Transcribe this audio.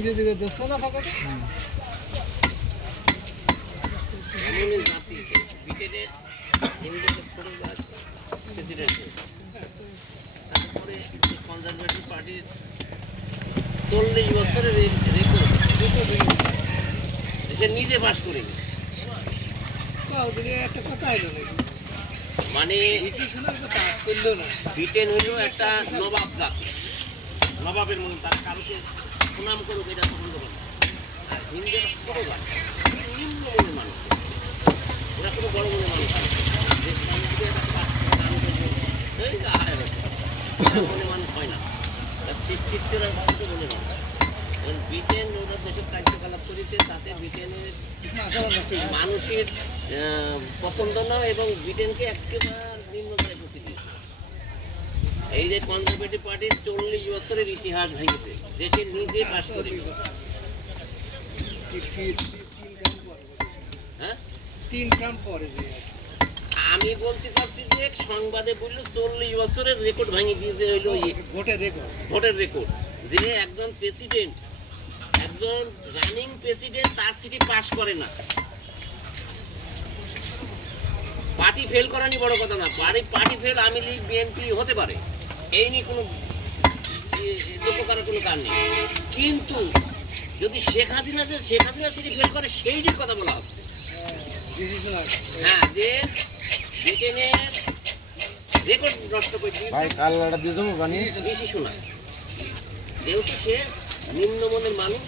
Conservative পার্টির 40 বছরের record সে নিজে পাস করেনি। একটা কথা হলো মানে ব্রিটেন হইল একটা নবাব জাতি, নবাবের মনে তারা কারোকে সুনাম করুক এটা পছন্দ করে। আর হিন্দুরা ছোট জাতি, নিম্ন মনের মানুষ, ওরা কোনো বড় মনের মানুষ মনে মানুষ হয় না, সৃষ্টিত্বের মনে মানুষ। ব্রিটেন ওরা যেসব কার্যকলাপ করেছে তাতে ব্রিটেনের মানুষের পছন্দ না এবং ব্রিটেনকে একেবারে নিম্নতায় পৌঁছে দিয়েছে। এই যে কনজারভেটিভ পার্টির 40 বছরের ইতিহাস ভেঙেছে, দেশের নিজে পাস করে। হ্যাঁ, 3 টার্ম পরে আমি বলতে চাচ্ছি যে সংবাদে বললো 40 বছরের রেকর্ড ভেঙে দিয়েছে হইলো ভোটের রেকর্ড, যে একজন প্রেসিডেন্ট, একজন রানিং প্রেসিডেন্ট তার সিটি পাস করে না। পার্টি ফেল করানি বড় কথা না, party fail Awami League BNP হতে পারে, এই নিয়ে কোনো দুঃখ করার কোনো কারণ নেই। কিন্তু যদি শেখ হাসিনা সিটি ফেল করে সেইটির কথা বলা হচ্ছে। হ্যাঁ, যে ব্রিটেনের রেকর্ড নষ্ট করে দিয়ে শোনা, যেহেতু সে নিম্নমনের মানুষ,